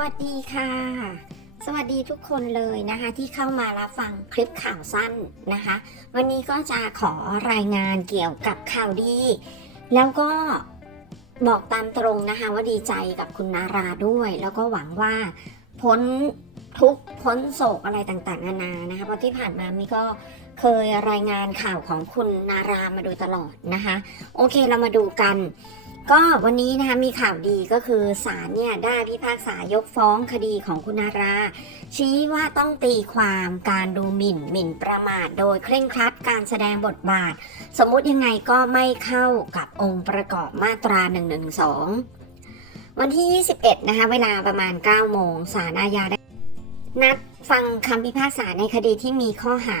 วัสดีค่ะ สวัสดีทุกคนเลยนะคะที่เข้ามารับฟังคลิปข่าวสั้นนะคะ วันนี้ก็จะขอรายงานเกี่ยวกับข่าวดี แล้วก็บอกตามตรงนะคะว่าดีใจกับคุณนาราด้วย แล้วก็หวังว่าพ้นทุกพ้นโศกอะไรต่างๆนานานะคะเพราะที่ผ่านมามีก็เคยรายงานข่าวของคุณนารามาโดยตลอดนะคะ โอเคเรามาดูกัน ก็วันนี้นะคะมีข่าวดีก็คือศาลเนี่ยได้พิพากษายกฟ้องคดีของคุณนารา ชี้ว่าต้องตีความการดูหมิ่นหมิ่นประมาท โดยเคร่งครัดการแสดงบทบาท สมมุติยังไงก็ไม่เข้ากับองค์ประกอบมาตรา 112 วันที่ 21 นะคะเวลาประมาณ 9 โมงศาลอาญาได้นัดฟังคำพิพากษาในคดีที่มีข้อหา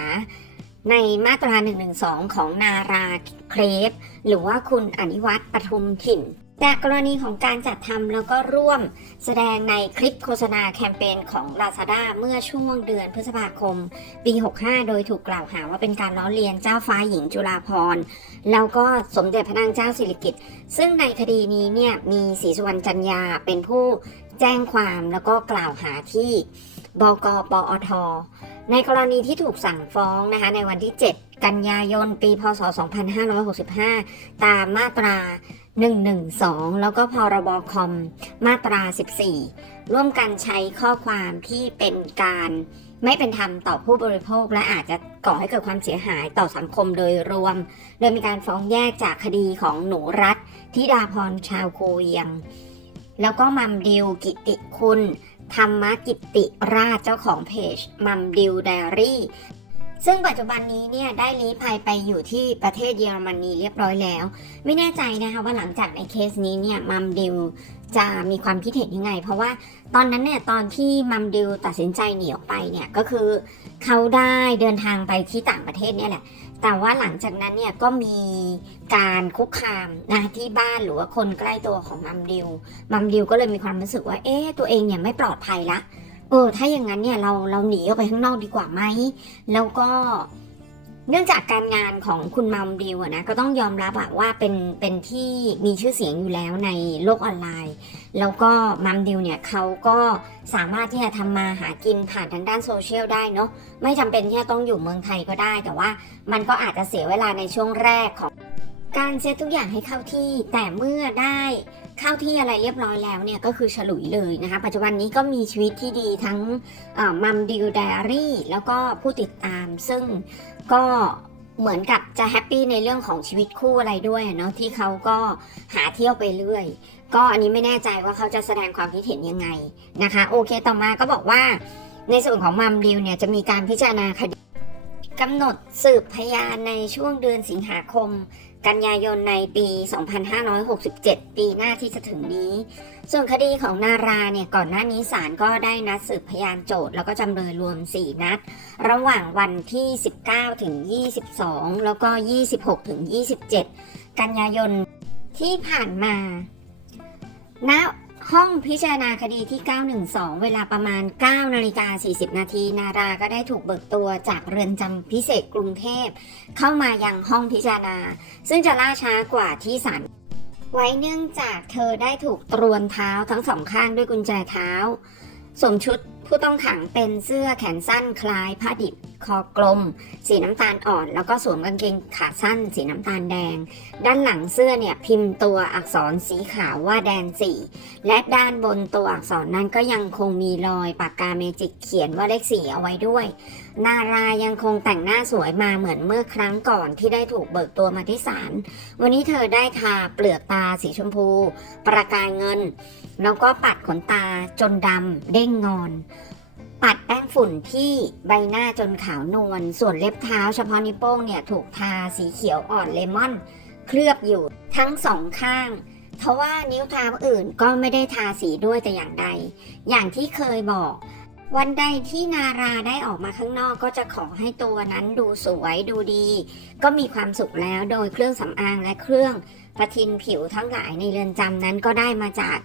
ในมาตรา 112 ของนาราเครปหรือว่าคุณอนิวัตรปทุมถิ่น จากกรณีของการจัดทำแล้วก็ร่วมแสดงในคลิปโฆษณาแคมเปญของ Lazada เมื่อช่วงเดือนพฤษภาคม ปี 65 โดยถูกกล่าวหาว่าเป็นการล้อเลียนเจ้าฟ้าหญิงจุฬาภรณ์แล้วก็สมเด็จพระนางเจ้าสิริกิติ์ซึ่งในคดีนี้เนี่ยมีศรีสุวรรณจันยาเป็นผู้แจ้งความแล้วก็กล่าวหาที่ บกปอท ในกรณีที่ถูกสั่งฟ้องนะคะในวันที่ 7 กันยายน ปี พศ 2565 ตามมาตรา 112 แล้วก็พรบคอมมาตรา 14 ร่วมกันใช้ข้อความที่เป็นการไม่เป็นธรรมต่อผู้บริโภค และอาจจะก่อให้เกิดความเสียหายต่อสังคมโดยรวม โดยมีการฟ้องแยกจากคดีของหนูรัฐธิดาพรชาวโคเวียง แล้วก็มัมดิวกิติคุณ ธรรมกิติราชเจ้าของเพจมัมดิวไดอารี่ซึ่งปัจจุบันนี้เนี่ยได้ลี้ภัยไปอยู่ที่ประเทศเยอรมนีเรียบร้อยแล้ว ไม่แน่ใจนะคะว่าหลังจากในเคสนี้เนี่ยมัมดิวจะมีความคิดเห็นยังไง เพราะว่าตอนนั้นเนี่ยตอนที่มัมดิวตัดสินใจหนีออกไปเนี่ยก็คือเขาได้เดินทางไปที่ต่างประเทศเนี่ยแหละ แต่ว่าหลังจากนั้นเนี่ยก็มีการคุกคามนะที่บ้านหรือว่าคนใกล้ตัวของมัมดิว มัมดิวก็เลยมีความรู้สึกว่า เอ๊ะตัวเองเนี่ยไม่ปลอดภัยละ เออ ถ้าอย่างนั้นเนี่ยเราเราหนีออกไปข้างนอกดีกว่าไหม แล้วก็ เนื่องจากการงานของคุณมัมดิวอะนะก็ต้องยอมรับอะว่าเป็นเป็นที่มีชื่อเสียงอยู่แล้วในโลกออนไลน์ แล้วก็มัมดิวเนี่ยเขาก็สามารถที่จะทำมาหากินผ่านทางด้านโซเชียลได้เนาะไม่จำเป็นที่จะต้องอยู่เมืองไทยก็ได้ แต่ว่ามันก็อาจจะเสียเวลาในช่วงแรกของการเซตทุกอย่างให้เข้าที่แต่เมื่อได้เข้าที่อะไรเรียบร้อยแล้วเนี่ยก็คือฉลุยเลยนะคะปัจจุบันนี้ก็มีชีวิตที่ดีทั้งมัมดิวไดอารี่แล้วก็ผู้ติดตามซึ่ง ก็เหมือนกับจะแฮปปี้ในเรื่องของชีวิตคู่อะไรด้วยเนาะที่เขาก็หาเที่ยวไปเรื่อย ก็อันนี้ไม่แน่ใจว่าเขาจะแสดงความคิดเห็นยังไงนะคะ โอเคต่อมาก็บอกว่า ในส่วนของมัมดิวเนี่ยจะมีการพิจารณาคดีกำหนดสืบพยานในช่วงเดือนสิงหาคม กันยายนในปี 2567 ปีหน้าที่จะถึงนี้ ส่วนคดีของนาราเนี่ยก่อนหน้านี้ศาลก็ได้นัดสืบพยานโจทย์แล้วก็จำเลยรวม 4 นัด ระหว่างวันที่ 19 ถึง 22 แล้วก็ 26 ถึง 27 กันยายนที่ผ่านมาณ ห้องพิจารณาคดีที่ 912 เวลาประมาณ 9 นาฬิกา 40 นาที นาราก็ได้ถูกเบิกตัวจากเรือนจำพิเศษกรุงเทพ เข้ามายังห้องพิจารณา ซึ่งจะล่าช้ากว่าที่ศาลไว้เนื่องจากเธอได้ถูกตรวนเท้าทั้งสองข้างด้วยกุญแจเท้าสวมชุด ผู้ต้องขังเป็นเสื้อแขนสั้นคล้ายผ้าดิบคอกลม สีน้ำตาลอ่อน แล้วก็สวมกางเกงขาสั้น สีน้ำตาลแดง ด้านหลังเสื้อเนี่ยพิมพ์ตัวอักษรสีขาวว่าแดนสีและด้านบนตัวอักษรนั้นก็ยังคงมีรอยปากกาเมจิกเขียนว่าเลขสี่เอาไว้ด้วย นารายังคงแต่งหน้าสวยมาเหมือนเมื่อครั้งก่อนที่ได้ถูกเบิกตัวมาที่ศาลวันนี้เธอได้ทาเปลือกตาสีชมพู ประกายเงิน แล้วก็ปัดขนตาจนดำเด้งงอน ปัดแป้งฝุ่นที่ใบหน้าจนขาวนวล ส่วนเล็บเท้าเฉพาะนิ้วโป้งเนี่ยถูกทาสีเขียวอ่อนเลมอน เคลือบอยู่ทั้งสองข้าง เพราะว่านิ้วเท้าอื่นก็ไม่ได้ทาสีด้วยแต่อย่างใด อย่างที่เคยบอกวันใดที่นาราได้ออกมาข้างนอกก็จะขอให้ตัวนั้นดูสวยดูดี ก็มีความสุขแล้วโดยเครื่องสำอางและเครื่อง ประทินผิวทั้งหลายในเรือนจำนั้นก็ได้มาจาก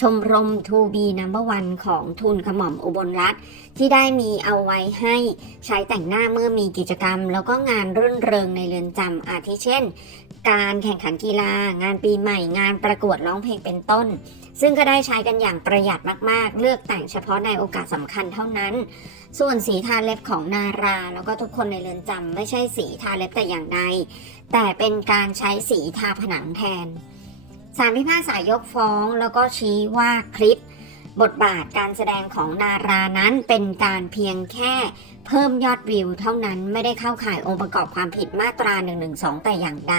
ชมรมทูบีนัมเบอร์วันของทุนขม่อมอุบลรัฐ ที่ได้มีเอาไว้ให้ใช้แต่งหน้าเมื่อมีกิจกรรม แล้วก็งานรื่นเริงในเรือนจำอาทิเช่น การแข่งขันกีฬา งานปีใหม่ งานประกวดร้องเพลงเป็นต้น ซึ่งก็ได้ใช้กันอย่างประหยัดมากๆ เลือกแต่งเฉพาะในโอกาสสำคัญเท่านั้น ส่วนสีทาเล็บของนารา แล้วก็ทุกคนในเรือนจำไม่ใช่สีทาเล็บแต่อย่างใด แต่เป็นการใช้สีทาผนังแทนศาลพิพากษายกฟ้องแล้วก็ชี้ว่าคลิป บทบาทการแสดงของนารานั้นเป็นการเพียงแค่เพิ่มยอดวิวเท่านั้นไม่ได้เข้าข่ายองค์ประกอบความผิดมาตรา 112 แต่อย่างใด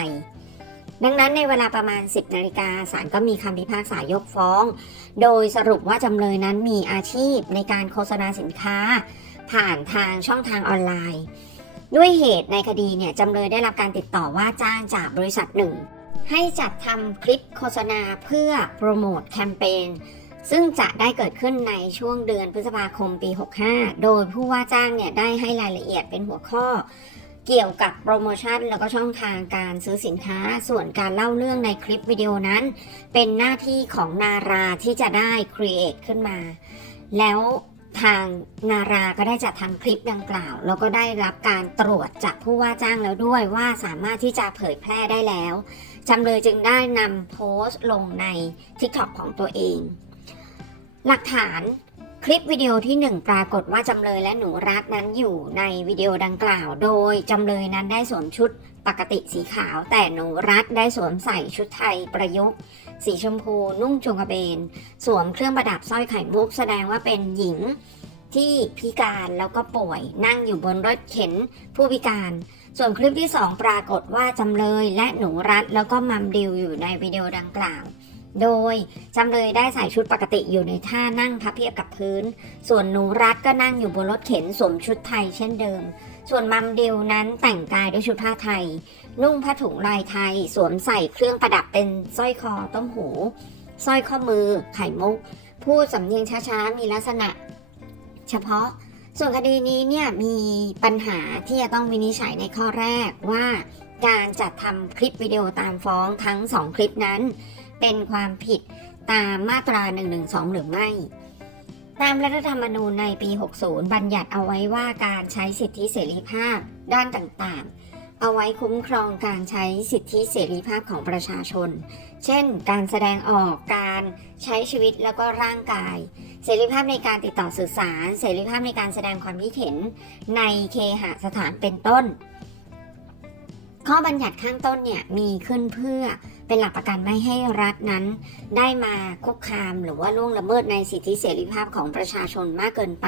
ดังนั้นในเวลาประมาณ 10 นาฬิกาศาลก็มีคำพิพากษายกฟ้อง โดยสรุปว่าจำเลยนั้นมีอาชีพในการโฆษณาสินค้า ผ่านทางช่องทางออนไลน์ ด้วยเหตุในคดีเนี่ยจำเลยได้รับการติดต่อว่าจ้างจากบริษัทหนึ่ง ให้จัดทำคลิปโฆษณาเพื่อโปรโมทแคมเปญซึ่งจะได้เกิดขึ้นในช่วงเดือนพฤษภาคมปี 65 โดยผู้ว่าจ้างเนี่ยได้ให้รายละเอียดเป็นหัวข้อ เกี่ยวกับโปรโมชั่นแล้วก็ช่องทางการซื้อสินค้า ส่วนการเล่าเรื่องในคลิปวิดีโอนั้น เป็นหน้าที่ของนาราที่จะได้ครีเอทขึ้นมา แล้ว ทางนาราก็ได้จัดทำคลิปดังกล่าว แล้วก็ได้รับการตรวจจากผู้ว่าจ้างแล้วด้วยว่าสามารถที่จะเผยแพร่ได้แล้วจำเลยจึงได้นำโพสต์ลงใน TikTok ของตัวเอง หลักฐานคลิปวิดีโอที่ 1 ปรากฏว่าจำเลยและหนูรัฐนั้นอยู่ในวิดีโอดังกล่าว โดยจำเลยนั้นได้สวมชุดปกติสีขาว แต่หนูรัฐได้สวมใส่ชุดไทยประยุกต์ สีชมพู นุ่งจงกระเบน สวมเครื่องประดับสร้อยไข่มุกแสดงว่าเป็นหญิงที่พิการแล้วก็ป่วย นั่งอยู่บนรถเข็นผู้พิการ ส่วนคลิปที่ 2 ปรากฏว่าจำเลยและหนูรัฐแล้วก็มัมดิวอยู่ในวิดีโอดังกล่าว โดยจำเลยได้ใส่ชุดปกติอยู่ในท่านั่งพับเพียบกับพื้น ส่วนหนูรัฐก็นั่งอยู่บนรถเข็นสวมชุดไทยเช่นเดิม ส่วนมัมดิวนั้นแต่งกายด้วยชุดผ้าไทย นุ่งผ้าถุงลายไทย สวมใส่เครื่องประดับเป็นสร้อยคอต้มหูสร้อยข้อมือไข่มุก พูดสำเนียงช้าๆ มีลักษณะ เฉพาะ ส่วนคดีนี้เนี่ยมีปัญหาที่จะต้องวินิจฉัยในข้อแรกว่า การจัดทำคลิปวิดีโอตามฟ้องทั้ง 2 คลิปนั้น เป็นความผิดตามมาตรา 112 หรือไม่ ตามรัฐธรรมนูญในปี 60 บัญญัติเอาไว้ว่าการใช้สิทธิเสรีภาพด้านต่างๆ เอาไว้คุ้มครองการใช้สิทธิเสรีภาพของประชาชน เช่น การแสดงออก การใช้ชีวิตแล้วก็ร่างกาย เสรีภาพในการติดต่อสื่อสาร เสรีภาพในการแสดงความคิดเห็น ในเคหสถานเป็นต้น ข้อบัญญัติข้างต้นเนี่ยมีขึ้นเพื่อ เป็นหลักประกันไม่ให้รัฐนั้น ได้มาคุกคามหรือว่าล่วงละเมิดในสิทธิเสรีภาพของประชาชนมากเกินไป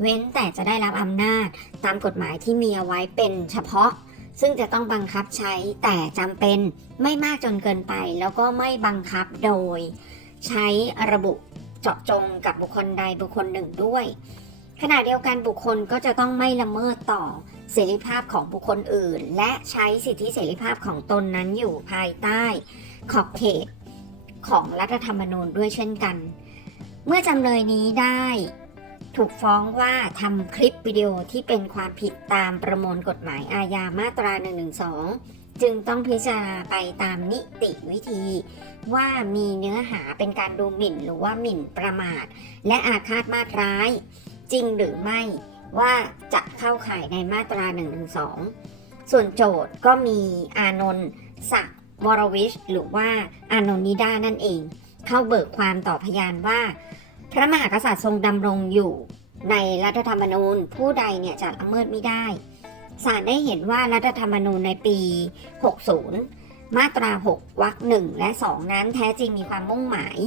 เว้นแต่จะได้รับอำนาจ ตามกฎหมายที่มีเอาไว้เป็นเฉพาะ ซึ่งจะต้องบังคับใช้แต่จำเป็นไม่มากจนเกินไป แล้วก็ไม่บังคับโดย ใช้ระบุเจาะจงกับบุคคลใดบุคคลหนึ่งด้วยขณะเดียวกันบุคคลก็จะต้องไม่ละเมิดต่อ เสรีภาพของบุคคลอื่น และใช้สิทธิเสรีภาพของตนนั้นอยู่ภายใต้ขอบเขตของรัฐธรรมนูญด้วยเช่นกัน เมื่อจำเลยนี้ได้ถูกฟ้องว่าทำคลิปวิดีโอที่เป็นความผิดตามประมวลกฎหมายอาญามาตรา 112 จึงต้องพิจารณาไปตามนิติวิธี ว่ามีเนื้อหาเป็นการดูหมิ่นหรือว่าหมิ่นประมาท และอาฆาตมาตร้าย จริงหรือไม่ ว่าจะเข้าข่ายในมาตรา112ส่วนโจทย์ก็มีอานนท์ศักวรวิชหรือว่าอานนท์นิดานั่นเอง เข้าเบิกความต่อพยานว่า พระมหากษัตริย์ทรงดำรงอยู่ในรัฐธรรมนูญผู้ใดเนี่ยจะละเมิดไม่ได้ศาลได้เห็นว่ารัฐธรรมนูญในปี 60 มาตรา 6 วรรคหนึ่งและ 2 นั้นแท้จริงมีความมุ่งหมาย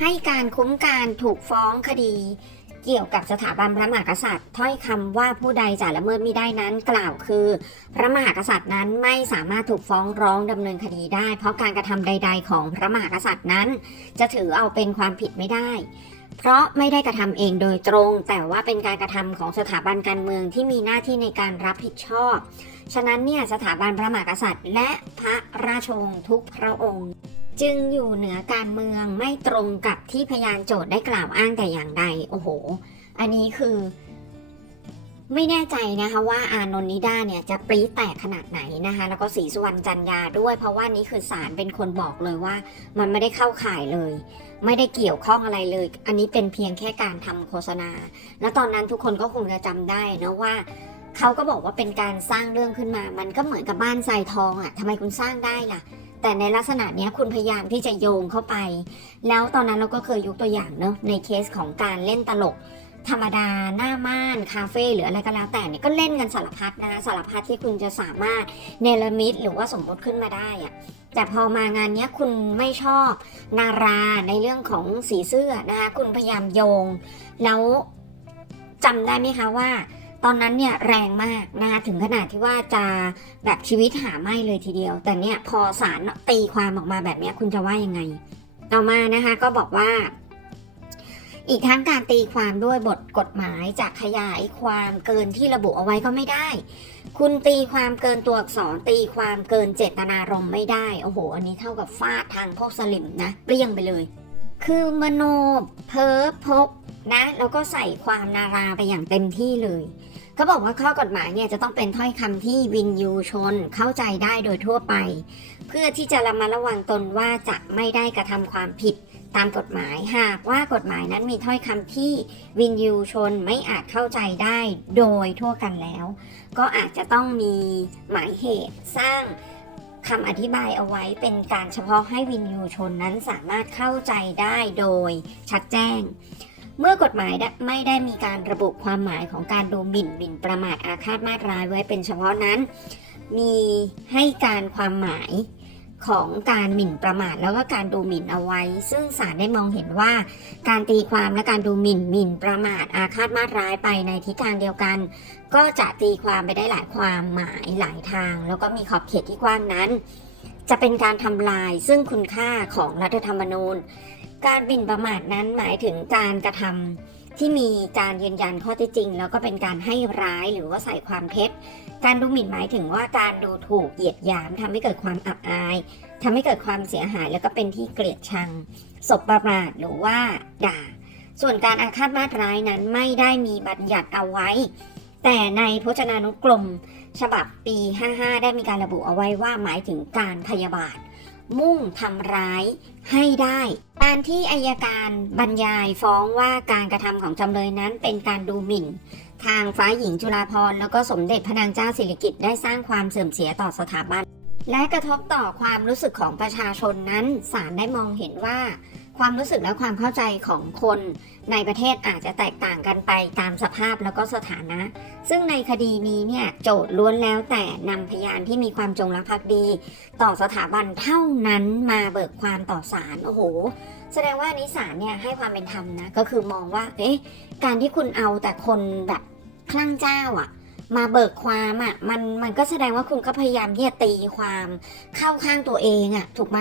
ให้การคุ้มการถูกฟ้องคดี เกี่ยวกับสถาบันพระมหากษัตริย์ ถ้อยคำว่าผู้ใดจะละเมิดไม่ได้นั้นกล่าวคือ พระมหากษัตริย์นั้นไม่สามารถถูกฟ้องร้องดำเนินคดีได้ เพราะการกระทำใด ๆ ของพระมหากษัตริย์นั้น จะถือเอาเป็นความผิดไม่ได้ เพราะไม่ได้กระทำเองโดยตรง แต่ว่าเป็นการกระทำของสถาบันการเมืองที่มีหน้าที่ในการรับผิดชอบ ฉะนั้นเนี่ยสถาบันพระมหากษัตริย์ และพระราชวงศ์ทุกพระองค์ จึงอยู่เหนือการเมืองไม่ตรงกับที่พยานโจทย์ได้กล่าวอ้างแต่อย่างใด โอ้โห อันนี้คือ ไม่แน่ใจนะคะว่าอานนท์นิดาเนี่ยจะปรีแตกขนาดไหนนะคะ แล้วก็สีสุวรรณจันยาด้วย เพราะว่านี่คือศาลเป็นคนบอกเลยว่า มันไม่ได้เข้าข่ายเลย ไม่ได้เกี่ยวข้องอะไรเลย อันนี้เป็นเพียงแค่การทำโฆษณา แล้วตอนนั้นทุกคนก็คงจะจำได้นะว่าเขาก็บอกว่าเป็นการสร้างเรื่องขึ้นมา มันก็เหมือนกับบ้านทรายทองอะ่ะทำไมคุณสร้างได้ล่ะ แต่ในลักษณะนี้คุณพยายามที่จะโยงเข้าไป แล้วตอนนั้นเราก็เคยยกตัวอย่างเนอะในเคสของการเล่นตลก ธรรมดาหน้าม่านคาเฟ่หรืออะไรก็แล้วแต่เนี่ยก็เล่นกันสารพัดนะคะสารพัดที่คุณจะสามารถเนรมิตหรือว่าสมมติขึ้นมาได้อะแต่พอมางานนี้คุณไม่ชอบนาราในเรื่องของสีเสื้อนะคะคุณพยายามโยง แล้วจำได้ไหมคะว่า ตอนนั้นเนี่ยแรงมากนะคะถึงขนาดที่ว่าจะแบบชีวิตหาไม่เลยทีเดียว แต่เนี่ยพอสารตีความออกมาแบบนี้คุณจะว่ายังไง ต่อมานะคะก็บอกว่า อีกทั้งการตีความด้วยบทกฎหมายจะขยายความเกินที่ระบุเอาไว้ก็ไม่ได้ คุณตีความเกินตัวอักษรตีความเกินเจตนารมณ์ไม่ได้โอ้โห อันนี้เท่ากับฟาดทางพวกสลิมนะเปรี้ยงไปเลย คือมโนเพ้อพกนะแล้วก็ใส่ความนาราไปอย่างเต็มที่เลย เขาบอกว่าข้อกฎหมายเนี่ยจะต้องเป็นถ้อยคำที่วินยูชนเข้าใจได้โดยทั่วไป เพื่อที่จะระมัดระวังตนว่าจะไม่ได้กระทำความผิดตามกฎหมายหากว่ากฎหมายนั้นมีถ้อยคำที่วินยูชนไม่อาจเข้าใจได้โดยทั่วกันแล้ว ก็อาจจะต้องมีหมายเหตุสร้างคำอธิบายเอาไว้เป็นการเฉพาะให้วินยูชนนั้นสามารถเข้าใจได้โดยชัดแจ้ง เมื่อกฎหมายไม่ได้มีการระบุความหมายของการดูหมิ่นหมิ่นประมาทอาฆาตมาตร้ายไว้เป็นเฉพาะนั้น มีให้การความหมายของการหมิ่นประมาทแล้วก็การดูหมิ่นเอาไว้ ซึ่งศาลได้มองเห็นว่า การตีความและการดูหมิ่นหมิ่นประมาทอาฆาตมาตร้ายไปในทิศทางเดียวกัน ก็จะตีความไปได้หลายความหมายหลายทาง แล้วก็มีขอบเขตที่กว้างนั้น จะเป็นการทำลายซึ่งคุณค่าของรัฐธรรมนูญ การบินประมาทนั้นหมายถึงการกระทำที่มีการยืนยันข้อเท็จจริง แล้วก็เป็นการให้ร้ายหรือว่าใส่ความเท็จ การดูหมิ่นหมายถึงว่าการดูถูกเหยียดหยามทำให้เกิดความอับอายทำให้เกิดความเสียหาย แล้วก็เป็นที่เกลียดชังสบประมาทหรือว่าด่า ส่วนการอาฆาตมาตร้ายนั้นไม่ได้มีบัญญัติเอาไว้ แต่ในพจนานุกรม ฉบับปี 55 ได้มีการระบุเอาไว้ว่าหมายถึงการพยาบาท มุ่งทำร้าย ให้ได้ การที่อายการบรรยายฟ้องว่าการกระทำของจำเลยนั้นเป็นการดูหมิ่น ทางฟ้าหญิงจุฬาภรณ์แล้วก็สมเด็จพระนางเจ้าสิริกิติ์ได้สร้างความเสื่อมเสียต่อสถาบัน และกระทบต่อความรู้สึกของประชาชนนั้นศาลได้มองเห็นว่า ความรู้สึกและความเข้าใจของคนในประเทศอาจจะแตกต่างกันไปตามสภาพแล้วก็สถานะ ซึ่งในคดีนี้เนี่ยโจทย์ล้วนแล้วแต่นำพยานที่มีความจงรักภักดี ต่อสถาบันเท่านั้นมาเบิกความต่อศาลโอ้โห แสดงว่านิสานเนี่ยให้ความเป็นธรรมนะก็คือมองว่าเอ๊ะการที่คุณเอาแต่คนแบบคลั่งเจ้าอะ มาเบิกความอะมันมันก็แสดงว่าคุณก็พยายามที่จะตีความเข้าข้างตัวเองอะถูกไหม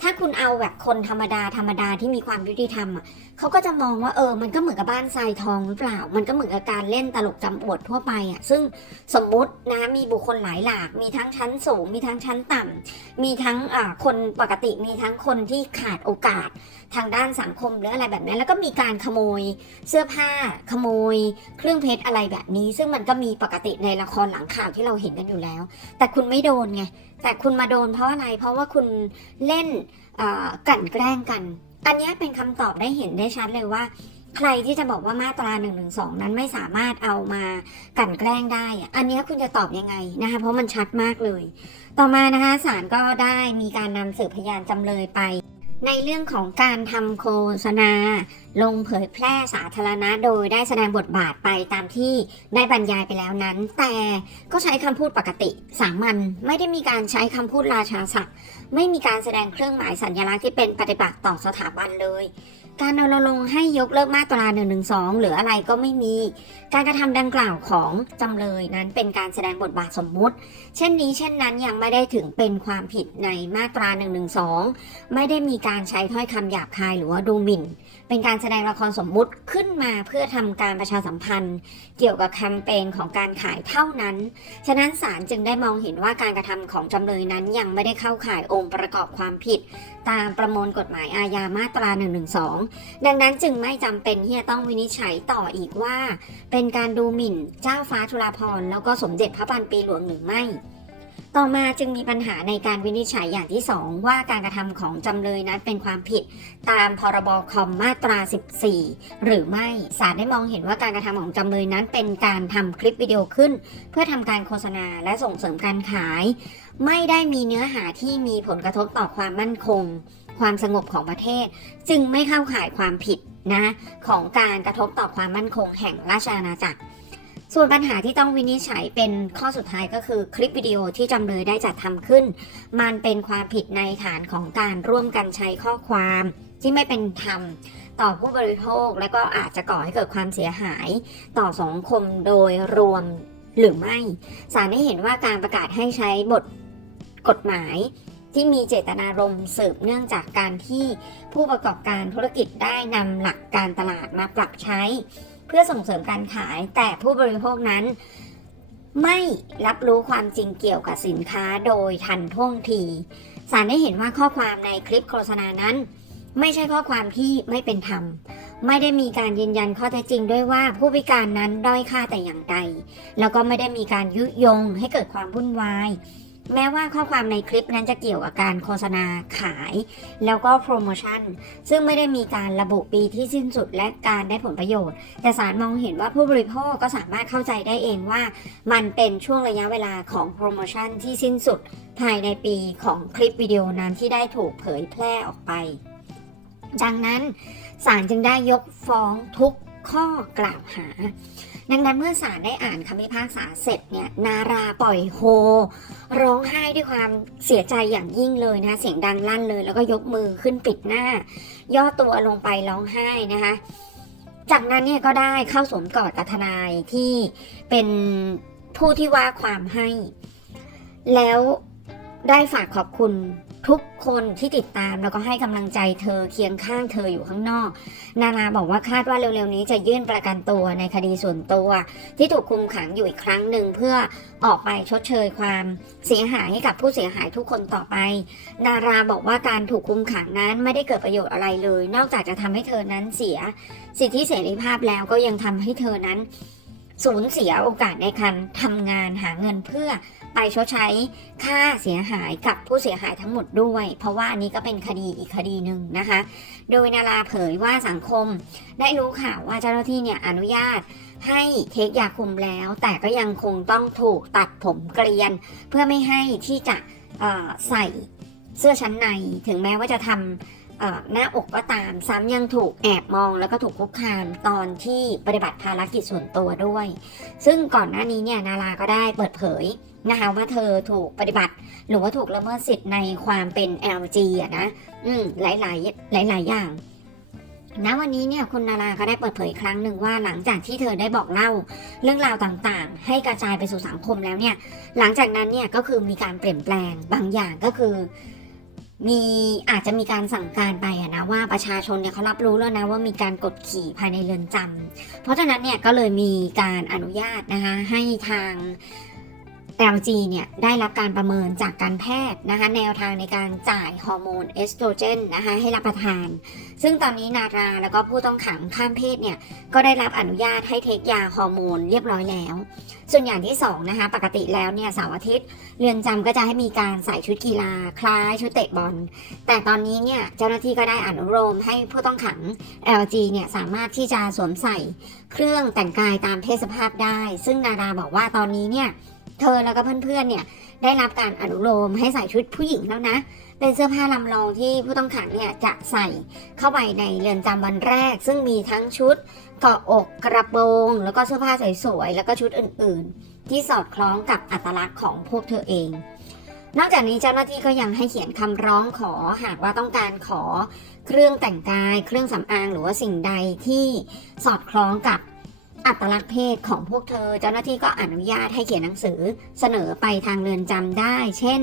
ถ้าคุณเอาแบบคนธรรมดาธรรมดาที่มีความยุติธรรมอะ เขาก็จะมองว่าเออ มันก็เหมือนกับบ้านทรายทองหรือเปล่า มันก็เหมือนกับการเล่นตลกจำอวดทั่วไปอะซึ่งสมมุตินะมีบุคคลหลายหลาก มีทั้งชั้นสูง มีทั้งชั้นต่ำมีทั้งอ่าคนปกติ มีทั้งคนที่ขาดโอกาสทางด้านสังคมหรืออะไรแบบนั้นแล้วก็มีการขโมยเสื้อผ้า ขโมย เครื่องเพชรอะไรแบบนี้ ซึ่งมันก็มีปกติในละครหลังข่าวที่เราเห็นกันอยู่แล้ว แต่คุณไม่โดนไง แต่คุณมาโดนเพราะอะไร เพราะว่าคุณเล่นอ่อกลั่นแกล้งกัน อันนี้เป็นคำตอบได้เห็นได้ชัดเลยว่า ใครที่จะบอกว่ามาตรา1นึนั้นไม่สามารถเอามากั่นแกล้งได้ อันนี้คุณจะตอบยังไงนะคะเพราะมันชัดมากเลย ต่อมานะคะศาลก็ได้มีการนำสืบพยานจำเลยไปในเรื่องของการทำโฆษณา ลงเผยแพร่สาธารณะโดยได้แสดงบทบาทไปตามที่ได้บรรยายไปแล้วนั้น แต่ก็ใช้คำพูดปกติสามัญไม่ได้มีการใช้คำพูดราชาศัพท์ ไม่มีการแสดงเครื่องหมายสัญลักษณ์ที่เป็นปฏิบัติต่อสถาบันเลย การรณรงค์ให้ยกเลิกมาตรา1นึหรืออะไรก็ไม่มี การกระทำดังกล่าวของจำเลยนั้นเป็นการแสดงบทบาทสมมุติ เช่นนี้เช่นนั้นยังไม่ได้ถึงเป็นความผิดในมาตรา1นึไม่ได้มีการใช้ถ้อยคำหยาบคายหรือว่าดูหมิ่น เป็นการแสดงละครสมมุติขึ้นมาเพื่อทำการประชาสัมพันธ์ เกี่ยวกับแคมเปญของการขายเท่านั้น ฉะนั้นศาลจึงได้มองเห็นว่าการกระทำของจำเลยนั้นยังไม่ได้เข้าข่ายองค์ประกอบความผิด ตามประมวลกฎหมายอาญามาตรา1นึดังนั้นจึงไม่จำเป็นที่จะต้องวินิจฉัยต่ออีกว่า เป็นการดูหมิ่นเจ้าฟ้าจุฬาภรแล้วก็สมเด็จพระบันปีหลวงหรือไม่ ต่อมาจึงมีปัญหาในการวินิจฉัยอย่างที่ 2 ว่าการกระทำของจำเลยนั้นเป็นความผิดตามพรบคอมมาตรา 14 หรือไม่ศาลได้มองเห็นว่าการกระทำของจำเลยนั้น เป็นการทำคลิปวิดีโอขึ้น เพื่อทำการโฆษณาและส่งเสริมการขาย ไม่ได้มีเนื้อหาที่มีผลกระทบต่อความมั่นคง ความสงบของประเทศ จึงไม่เข้าข่ายความผิดนะของการกระทบต่อความมั่นคงแห่งราชอาณาจักร ส่วนปัญหาที่ต้องวินิจฉัยเป็นข้อสุดท้ายก็คือคลิปวิดีโอที่จำเลยได้จัดทำขึ้น มันเป็นความผิดในฐานของการร่วมกันใช้ข้อความที่ไม่เป็นธรรมต่อผู้บริโภคและก็อาจจะก่อให้เกิดความเสียหายต่อสังคมโดยรวมหรือไม่ ศาลได้เห็นว่าการประกาศให้ใช้บทกฎหมาย ที่มีเจตนารมณ์สืบเนื่องจากการที่ผู้ประกอบการธุรกิจได้นำหลักการตลาดมาปรับใช้ เพื่อส่งเสริมการขายแต่ผู้บริโภคนั้น ไม่รับรู้ความจริงเกี่ยวกับสินค้าโดยทันท่วงทีสารได้เห็นว่าข้อความในคลิปโฆษณานั้น ไม่ใช่ข้อความที่ไม่เป็นธรรม ไม่ได้มีการยืนยันข้อเท็จจริงด้วยว่าผู้พิการนั้นด้อยค่าแต่อย่างใด แล้วก็ไม่ได้มีการยุยงให้เกิดความวุ่นวาย แม้ว่าข้อความในคลิปนั้นจะเกี่ยวกับการโฆษณาขาย แล้วก็โปรโมชั่น ซึ่งไม่ได้มีการระบุปีที่สิ้นสุดและการได้ผลประโยชน์ แต่สารมองเห็นว่าผู้บริโภคก็สามารถเข้าใจได้เองว่า มันเป็นช่วงระยะเวลาของโปรโมชั่นที่สิ้นสุด ภายในปีของคลิปวิดีโอนั้นที่ได้ถูกเผยแพร่ออกไป ดังนั้นศาลจึงได้ยกฟ้องทุกข้อกล่าวหา ดังนั้นเมื่อศาลได้อ่านคำพิพากษาเสร็จเนี่ยนาราปล่อยโฮ ร้องไห้ด้วยความเสียใจอย่างยิ่งเลยนะเสียงดังลั่นเลย แล้วก็ยกมือขึ้นปิดหน้า ย่อตัวลงไปร้องไห้นะคะจากนั้นเนี่ยก็ได้เข้าสวมกอดกับทนายที่เป็นผู้ที่ว่าความให้ แล้วได้ฝากขอบคุณ ทุกคนที่ติดตามแล้วก็ให้กำลังใจเธอเคียงข้างเธออยู่ข้างนอก นาราบอกว่าคาดว่าเร็วๆนี้จะยื่นประกันตัวในคดีส่วนตัว ที่ถูกคุมขังอยู่อีกครั้งหนึ่งเพื่อออกไปชดเชยความเสียหายให้กับผู้เสียหายทุกคนต่อไป นาราบอกว่าการถูกคุมขังนั้นไม่ได้เกิดประโยชน์อะไรเลย นอกจากจะทำให้เธอนั้นเสีย สิทธิเสรีภาพแล้วก็ยังทำให้เธอนั้น สูญเสียโอกาสในการทำงานหาเงินเพื่อไปชดใช้ค่าเสียหายกับผู้เสียหายทั้งหมดด้วย เพราะว่าอันนี้ก็เป็นคดีอีกคดีหนึ่งนะคะ โดยนาราเผยว่าสังคมได้รู้ข่าวว่าเจ้าหน้าที่เนี่ยอนุญาตให้เทคยาคุมแล้ว แต่ก็ยังคงต้องถูกตัดผมเกลียน เพื่อไม่ให้ที่จะใส่เสื้อชั้นในถึงแม้ว่าจะทำ หน้าอกก็ตามซ้ำยังถูกแอบมองแล้วก็ถูกคุกคามตอนที่ปฏิบัติภารกิจส่วนตัวด้วย ซึ่งก่อนหน้านี้เนี่ยนาราก็ได้เปิดเผยนะคะว่าเธอถูกปฏิบัติ หรือว่าถูกละเมิดสิทธิ์ในความเป็น LG อะนะอืมหลายหลายหลายหลาย ๆ อย่างณวันนี้เนี่ยคุณนาราก็ได้เปิดเผยครั้งหนึ่งว่าหลังจากที่เธอได้บอกเล่าเรื่องราวต่างๆ ให้กระจายไปสู่สังคมแล้วเนี่ยหลังจากนั้นเนี่ยก็คือมีการเปลี่ยนแปลงบางอย่างก็คือ มีอาจจะมีการสั่งการไปอะนะว่าประชาชนเนี่ยเขารับรู้แล้วนะว่ามีการกดขี่ภายในเรือนจำเพราะฉะนั้นเนี่ยก็เลยมีการอนุญาตนะคะให้ทาง LG เนี่ยได้รับการประเมินจากการแพทย์นะคะแนวทางในการจ่ายฮอร์โมนเอสโตรเจนนะคะให้รับประทาน ซึ่งตอนนี้นาราแล้วก็ผู้ต้องขังข้ามเพศเนี่ยก็ได้รับอนุญาตให้เทคยาฮอร์โมนเรียบร้อยแล้ว ส่วนอย่างที่สองนะคะปกติแล้วเนี่ยเสาร์อาทิตย์เรือนจำก็จะให้มีการใส่ชุดกีฬาคล้ายชุดเตะบอล แต่ตอนนี้เนี่ยเจ้าหน้าที่ก็ได้อนุโลมให้ผู้ต้องขัง LG เนี่ยสามารถที่จะสวมใส่เครื่องแต่งกายตามเพศสภาพได้ ซึ่งนาราบอกว่าตอนนี้เนี่ย เธอแล้วก็เพื่อนๆเนี่ยได้รับการอนุโลมให้ใส่ชุดผู้หญิงแล้วนะ เป็นเสื้อผ้าลำลองที่ผู้ต้องขังเนี่ยจะใส่เข้าไปในเรือนจำวันแรก ซึ่งมีทั้งชุดเกาะอกกระโปรงแล้วก็เสื้อผ้าสวยๆแล้วก็ชุดอื่นๆ ที่สอดคล้องกับอัตลักษณ์ของพวกเธอเอง นอกจากนี้เจ้าหน้าที่ก็ยังให้เขียนคำร้องขอหากว่าต้องการขอเครื่องแต่งกาย เครื่องสำอางหรือว่าสิ่งใดที่สอดคล้องกับ อัตลักษณ์เพศของพวกเธอ เจ้าหน้าที่ก็อนุญาตให้เขียนหนังสือเสนอไปทางเรือนจำได้ เช่น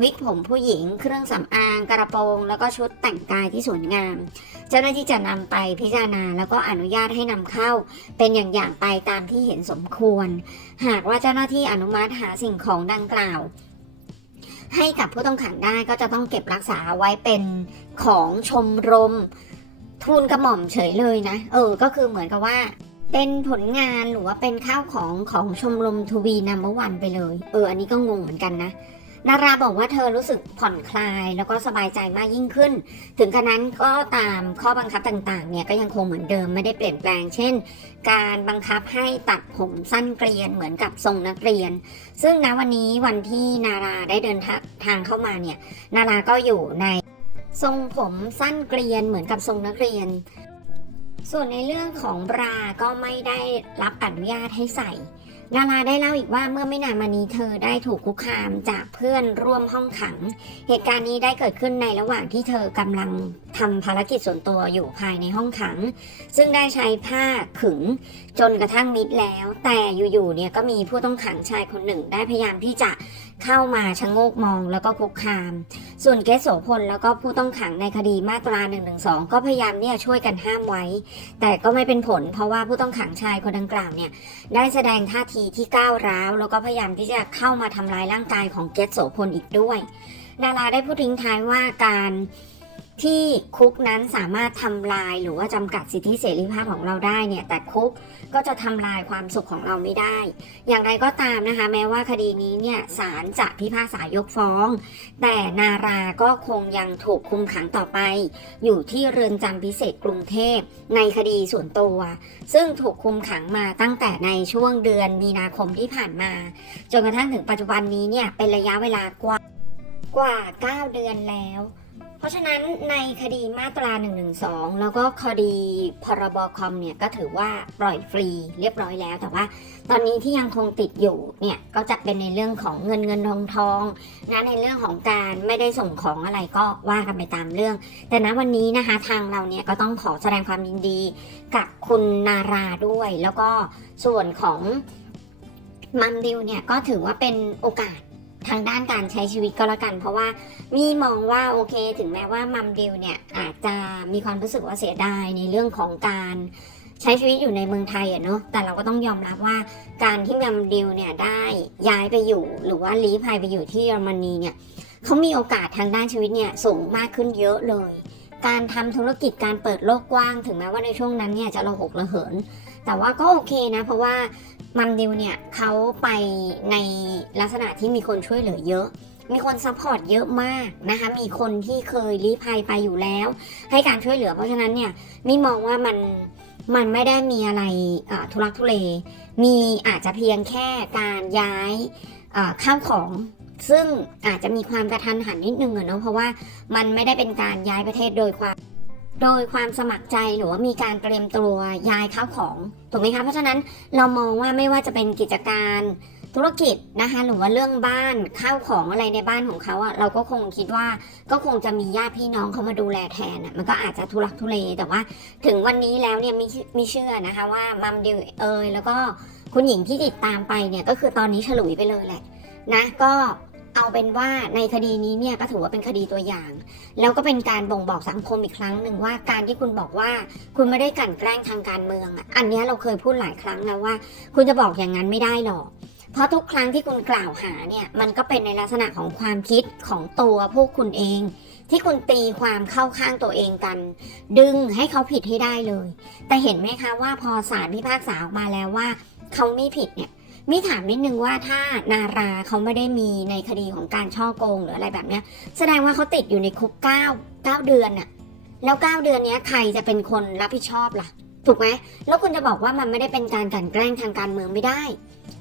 วิกผมผู้หญิง เครื่องสำอาง กระโปรง แล้วก็ชุดแต่งกายที่สวยงาม เจ้าหน้าที่จะนำไปพิจารณาแล้วก็อนุญาตให้นำเข้า เป็นอย่างๆไปตามที่เห็นสมควร หากว่าเจ้าหน้าที่อนุมัติหาสิ่งของดังกล่าวให้กับผู้ต้องขังได้ก็จะต้องเก็บรักษาไว้เป็นของชมรมทูลกระหม่อมเฉยเลยนะ เออ ก็คือเหมือนกับว่า เป็นผลงานหรือว่าเป็นข้าวของของชมรมทวีนัมเบอร์วันไปเลย เออ อันนี้ก็งงเหมือนกันนะนาราบอกว่าเธอรู้สึกผ่อนคลายแล้วก็สบายใจมากยิ่งขึ้น ถึงกระนั้นก็ตามข้อบังคับต่างๆ เนี่ยก็ยังคงเหมือนเดิมไม่ได้เปลี่ยนแปลง เช่น การบังคับให้ตัดผมสั้นเกรียนเหมือนกับทรงนักเรียน ซึ่งณวันนี้วันที่นาราได้เดินทางเข้ามาเนี่ย นาราก็อยู่ในทรงผมสั้นเกรียนเหมือนกับทรงนักเรียน ส่วนในเรื่องของบราก็ไม่ได้รับอนุญาตให้ใส่ นาราได้เล่าอีกว่าเมื่อไม่นานมานี้เธอได้ถูกคุกคามจากเพื่อนร่วมห้องขัง เหตุการณ์นี้ได้เกิดขึ้นในระหว่างที่เธอกำลังทำภารกิจส่วนตัวอยู่ภายในห้องขัง ซึ่งได้ใช้ผ้าขึงจนกระทั่งมิดแล้ว แต่อยู่ๆเนี่ยก็มีผู้ต้องขังชายคนหนึ่งได้พยายามที่จะ เข้ามาชะโงกมองแล้วก็คุกคาม ส่วนเกสโสพลแล้วก็ผู้ต้องขังในคดีมาตรา1นึก็พยายามเนี่ยช่วยกันห้ามไว้ แต่ก็ไม่เป็นผล เพราะว่าผู้ต้องขังชายคนดังกล่าวเนี่ยได้แสดงท่าทีที่ก้าวร้าว แล้วก็พยายามที่จะเข้ามาทำลายร่างกายของเกสโสพลอีกด้วย ดาราได้พูดทิ้งท้ายว่าการ ที่คุกนั้นสามารถทำลายหรือว่าจำกัดสิทธิเสรีภาพของเราได้เนี่ย แต่คุกก็จะทำลายความสุขของเราไม่ได้ อย่างไรก็ตามนะคะ แม้ว่าคดีนี้เนี่ยศาลจะพิพากษายกฟ้อง แต่นาราก็คงยังถูกคุมขังต่อไป อยู่ที่เรือนจำพิเศษกรุงเทพในคดีส่วนตัว ซึ่งถูกคุมขังมาตั้งแต่ในช่วงเดือนมีนาคมที่ผ่านมา จนกระทั่งถึงปัจจุบันนี้เนี่ยเป็นระยะเวลากว่า กว่า 9 เดือนแล้ว เพราะฉะนั้นในคดีมาตรา 112 แล้วก็คดีพรบคอมเนี่ยก็ถือว่าปล่อยฟรีเรียบร้อยแล้ว แต่ว่าตอนนี้ที่ยังคงติดอยู่เนี่ยก็จะเป็นในเรื่องของเงินเงินทองทองนะในเรื่องของการไม่ได้ส่งของอะไรก็ว่ากันไปตามเรื่อง แต่ณวันนี้นะคะทางเราเนี่ยก็ต้องขอแสดงความยินดีกับคุณนาราด้วย แล้วก็ส่วนของมัมดิวเนี่ยก็ถือว่าเป็นโอกาส ทางด้านการใช้ชีวิตก็แล้วกัน เพราะว่ามีมองว่าโอเค ถึงแม้ว่ามัมดิวเนี่ยอาจจะมีความรู้สึกว่าเสียดายในเรื่องของการใช้ชีวิตอยู่ในเมืองไทยอะเนาะแต่เราก็ต้องยอมรับว่าการที่มัมดิวเนี่ยได้ย้ายไปอยู่ หรือว่าลี้ภัยไปอยู่ที่เยอรมนีเนี่ยเขามีโอกาสทางด้านชีวิตเนี่ยสูงมากขึ้นเยอะเลย การทำธุรกิจการเปิดโลกกว้าง ถึงแม้ว่าในช่วงนั้นเนี่ยจะระหกระเหิน แต่ว่าก็โอเคนะ เพราะว่า มัมดิวเนี่ยเขาไปในลักษณะที่มีคนช่วยเหลือเยอะ มีคนซัพพอร์ตเยอะมากนะคะ มีคนที่เคยลี้ภัยไปอยู่แล้ว ให้การช่วยเหลือเพราะฉะนั้นเนี่ยมีมองว่ามันมันไม่ได้มีอะไรทุลักทุเล มีอาจจะเพียงแค่การย้ายข้าวของซึ่งอาจจะมีความกระทันหันนิดนึงเนาะเพราะว่ามันไม่ได้เป็นการย้ายประเทศโดยความ โดยความสมัครใจหรือว่ามีการเตรียมตัวย้ายข้าวของ ถูกไหมคะเพราะฉะนั้นเรามองว่าไม่ว่าจะเป็นกิจการธุรกิจนะคะหรือว่าเรื่องบ้านข้าวของอะไรในบ้านของเขาอะเราก็คงคิดว่าก็คงจะมีญาติพี่น้องเขามาดูแลแทนอะมันก็อาจจะทุลักทุเลแต่ว่า ถึงวันนี้แล้วเนี่ยมีมีเชื่อนะคะว่ามัมดิวเอยแล้วก็คุณหญิงที่ติดตามไปเนี่ยก็คือตอนนี้ฉลุยไปเลยแหละนะก็ เอาเป็นว่าในคดีนี้เนี่ยก็ถือว่าเป็นคดีตัวอย่าง แล้วก็เป็นการบ่งบอกสังคมอีกครั้งหนึ่งว่าการที่คุณบอกว่าคุณไม่ได้กลั่นแกล้งทางการเมืองอันนี้เราเคยพูดหลายครั้งแล้วว่า คุณจะบอกอย่างนั้นไม่ได้หรอกเพราะทุกครั้งที่คุณกล่าวหาเนี่ยมันก็เป็นในลักษณะของความคิดของตัวพวกคุณเอง ที่คุณตีความเข้าข้างตัวเองกัน ดึงให้เขาผิดให้ได้เลย แต่เห็นไหมคะว่าพอศาลพิพากษาออกมาแล้วว่า เขาไม่ผิดเนี่ย มีถามนิดนึงว่าถ้านาราเขาไม่ได้มีในคดีของการช่อโกงหรืออะไรแบบเนี้ย แสดงว่าเขาติดอยู่ในคุกเก้าเก้าเดือนน่ะแล้วเก้าเดือนเนี้ยใครจะเป็นคนรับผิดชอบล่ะ ถูกไหมแล้วคุณจะบอกว่ามันไม่ได้เป็นการกลั่นแกล้งทางการเมืองไม่ได้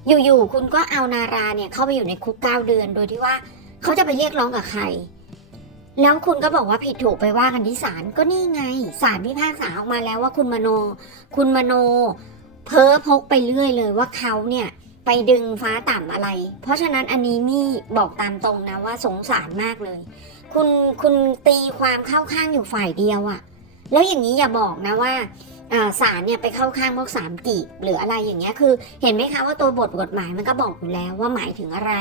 อยู่ๆคุณก็เอานาราเนี่ยเข้าไปอยู่ในคุกเก้าเดือน โดยที่ว่าเขาจะไปเรียกร้องกับใคร แล้วคุณก็บอกว่าผิดถูกไปว่ากันที่ศาลก็นี่ไงศาลพิพากษาออกมาแล้วว่าคุณมโน คุณมโน เพ้อพกไปเรื่อยเลยว่าเขาเนี่ย ไปดึงฟ้าต่ำอะไร เพราะฉะนั้นอันนี้มี่บอกตามตรงนะว่าสงสารมากเลย คุณคุณตีความเข้าข้างอยู่ฝ่ายเดียวอะแล้วอย่างนี้อย่าบอกนะว่าอ่าศาลเนี่ยไปเข้าข้างพวกสามกีบหรืออะไรอย่างเงี้ยคือ เห็นไหมคะว่าตัวบทกฎหมายมันก็บอกอยู่แล้วว่าหมายถึงอะไร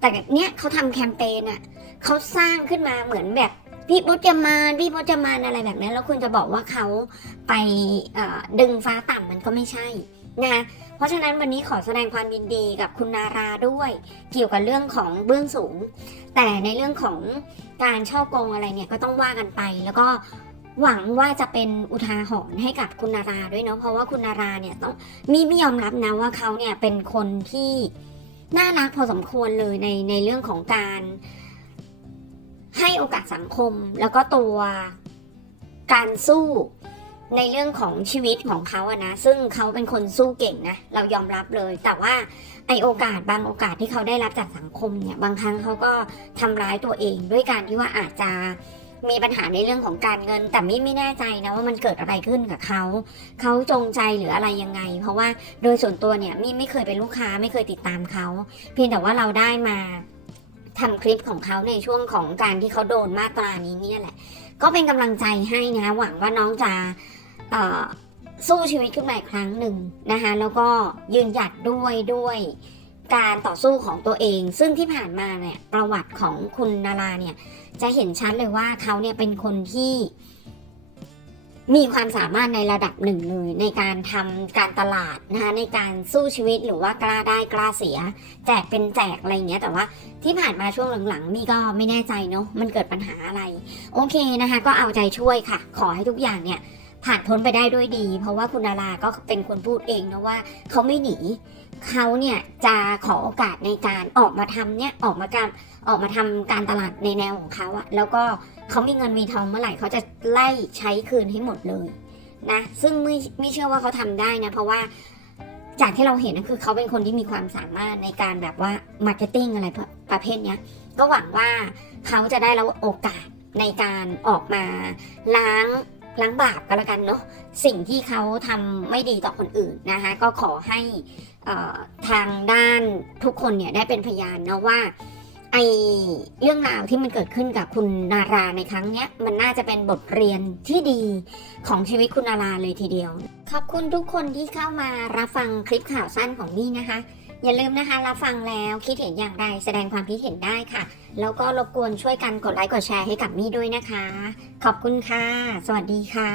แต่เนี้ยเขาทำแคมเปญอะเขาสร้างขึ้นมาเหมือนแบบพี่พจมานพี่พจมานอะไรแบบนั้นแล้วคุณจะบอกว่าเขาไปดึงฟ้าต่ำมันก็ไม่ใช่นะคะ ราะฉะนั้นวันนี้ขอแสดงความยินดีกับคุณนาราด้วย เกี่ยวกับเรื่องของเบื้องสูง แต่ในเรื่องของการช่อโกงอะไรเนี่ยก็ต้องว่ากันไป แล้วก็หวังว่าจะเป็นอุทาหรณ์ให้กับคุณนาราด้วยเนาะเพราะว่าคุณนาราเนี่ยต้องมีไม่ยอมรับนะว่าเขาเนี่ยเป็นคนที่น่ารักพอสมควรเลยในในเรื่องของการให้โอกาสสังคมแล้วก็ตัวการสู้ ในเรื่องของชีวิตของเขาอะนะ ซึ่งเขาเป็นคนสู้เก่งนะ เรายอมรับเลย แต่ว่าไอโอกาสบางโอกาสที่เขาได้รับจากสังคมเนี่ย บางครั้งเขาก็ทำร้ายตัวเองด้วยการที่ว่าอาจจะมีปัญหาในเรื่องของการเงิน แต่ม่ไม่แน่ใจนะว่ามันเกิดอะไรขึ้นกับเขาเขาจงใจหรืออะไรยังไง เพราะว่าโดยส่วนตัวเนี่ยมี่ไม่เคยเป็นลูกค้าไม่เคยติดตามเขา เพียงแต่ว่าเราได้มาทำคลิปของเขาในช่วงของการที่เขาโดนมาตรานี้เนี่ยแหละ ก็เป็นกำลังใจให้นะ หวังว่าน้องจะ สู้ชีวิตขึ้นมาอีกครั้งหนึ่งนะคะแล้วก็ยืนหยัดด้วยด้วยการต่อสู้ของตัวเอง ซึ่งที่ผ่านมาเนี่ยประวัติของคุณนาราเนี่ยจะเห็นชัดเลยว่าเขาเนี่ยเป็นคนที่มีความสามารถในระดับหนึ่งเลยในการทำการตลาดนะคะในการสู้ชีวิตหรือว่ากล้าได้กล้าเสีย แจกเป็นแจกอะไรอย่างเงี้ยแต่ว่าที่ผ่านมาช่วงหลังๆมี่ก็ไม่แน่ใจเนาะมันเกิดปัญหาอะไร โอเคนะคะก็เอาใจช่วยค่ะ ขอให้ทุกอย่างเนี่ย ผ่านพ้นไปได้ด้วยดี เพราะว่าคุณนาราก็เป็นคนพูดเองนะว่า เขาไม่หนีเขาเนี่ยจะขอโอกาสในการออกมาทำเนี่ยออกมาการออกมาทำการตลาดในแนวของเขาอะแล้วก็เขามีเงินมีทองเมื่อไหร่เขาจะไล่ใช้คืนให้หมดเลยนะซึ่งไม่ไม่เชื่อว่าเขาทำได้นะเพราะว่าจากที่เราเห็นนะคือเขาเป็นคนที่มีความสามารถในการแบบว่ามาร์เก็ตติ้งอะไรประประเภทเนี้ยก็หวังว่าเขาจะได้รับโอกาสในการออกมาล้าง ล้างบาปก็แล้วกันเนาะสิ่งที่เขาทำไม่ดีต่อคนอื่นนะคะก็ขอให้ทางด้านทุกคนเนี่ยได้เป็นพยานนะว่าไอเรื่องราวที่มันเกิดขึ้นกับคุณนาราในครั้งเนี้ยมันน่าจะเป็นบทเรียนที่ดีของชีวิตคุณนาราเลยทีเดียว ขอบคุณทุกคนที่เข้ามารับฟังคลิปข่าวสั้นของมี่นะคะ อย่าลืมนะคะรับฟังแล้วคิดเห็นอย่างไรแสดงความคิดเห็นได้ค่ะ แล้วก็รบกวนช่วยกันกดไลค์กดแชร์ให้กับมี่ด้วยนะคะ ขอบคุณค่ะ สวัสดีค่ะ